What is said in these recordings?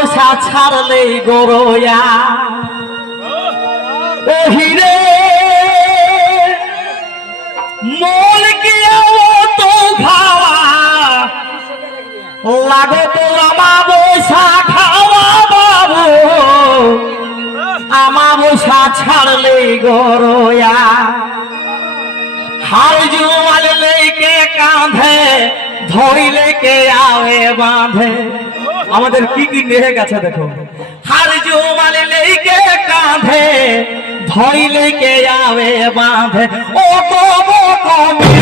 বসা ছাড়লে গরয়া ওহিরে মন কি তো খাওয়া লাগে তো আমা বসা খাওয়া বাবু আমা বসা ছাড়লে গরয়া হার জুয়াল লেকে কাঁধে ধরি লেকে আवे বাঁধে আমাদের কি কি নেহে গেছে দেখো হার জুয়াল লেকে কাঁধে ধরি লেকে আवे বাঁধে ও তো কমি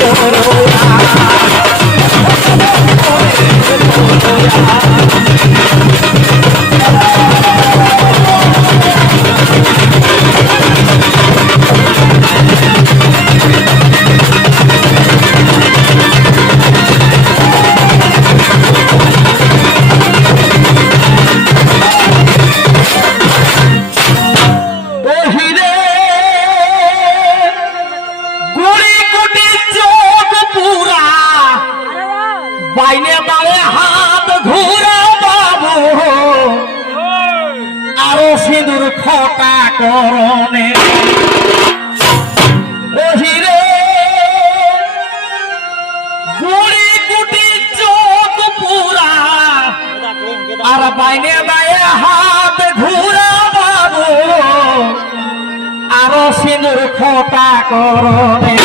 গরয়া বাইনে বারে হাত ঘুরা বাবু আরো সিঁদুর ফটা করনে ওহিরে গুড়ি কুটি চোখ পুরা আর বাইনে বারে হাত ঘুরা বাবু আরো সিঁদুর ফটা করনে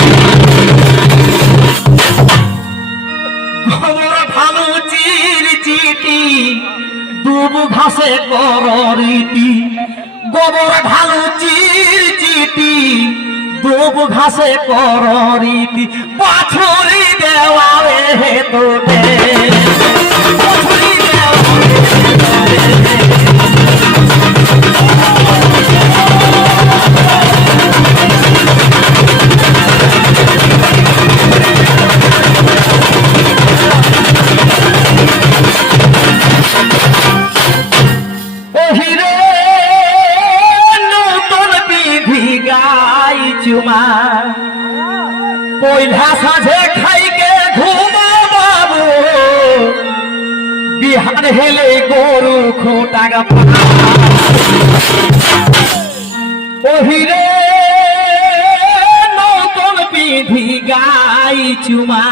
ভালো চির চিটি দুবু ঘাসে করীতি গোবর ঢালু চির চিটি দুবু ঘাসে করীতি পাথরি দেওয়ারে তোতে পাথরি দেওয়ারে পয়লা সাঁঝে খাইকে ঘুমা বাবু বিহান হেলে গরু খোটা ওহিরে নতুন বিধি গাই চুমা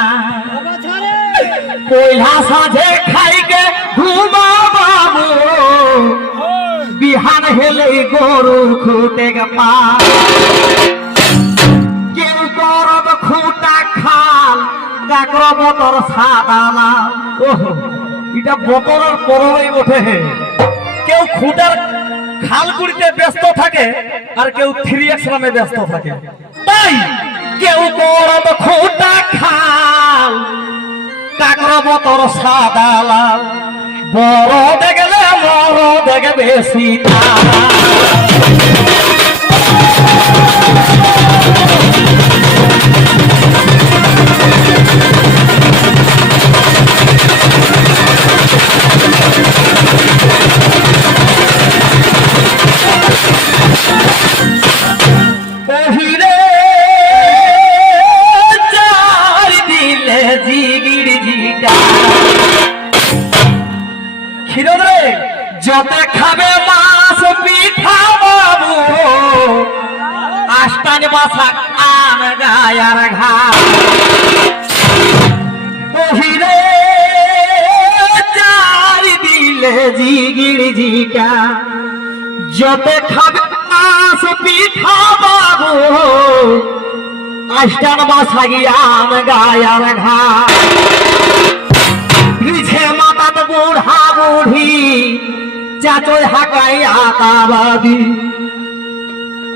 পয়লা সাঁঝে খাইকে ঘুমা বাবু বিহান হেলে গরু খোটে পা খুঁটা খাল কাকর বতর সাদা লাল ওহো এটা বতরের পরই ওঠে কেউ খুঁটার খাল গুড়িতে ব্যস্ত থাকে আর কেউ 3x নামে ব্যস্ত থাকে তাই কেউ করব খুঁটা খাল কাকর বতর সাদা লাল বড় দেখলে মর দেখে বেশি যতে খাবে মাছ পিঠা বাবু আষ্টান বাসা আন গায়ার ঘা ওহিরে চারি দিলে জিগির জিটা যতে খাবে মাছ পিঠা বাবু আষ্টান বাসা গিয়ান গায়ার ঘা পিছে মাতাত বুড়া বুড়ি চাচোয় হাকাই আকাবাদি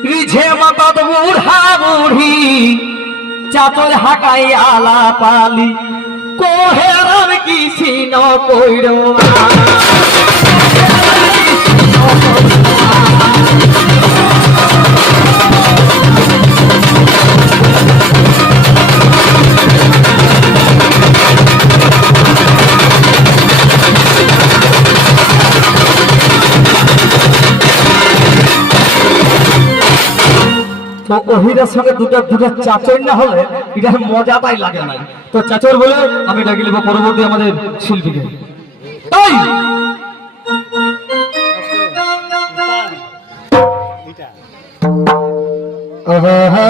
পিছে মাতাত বুড়া বুড়ি চাচোয় হাকাই আলা পালি কোহেরাম কিছি ন কইরো তো ওহিরের সঙ্গে দুটো চাচর না হলে এটা মজাটাই লাগে না। তো চাচর বলে আমি ডাকি নেব পরবর্তী আমাদের শিল্পীকে। তাই আহা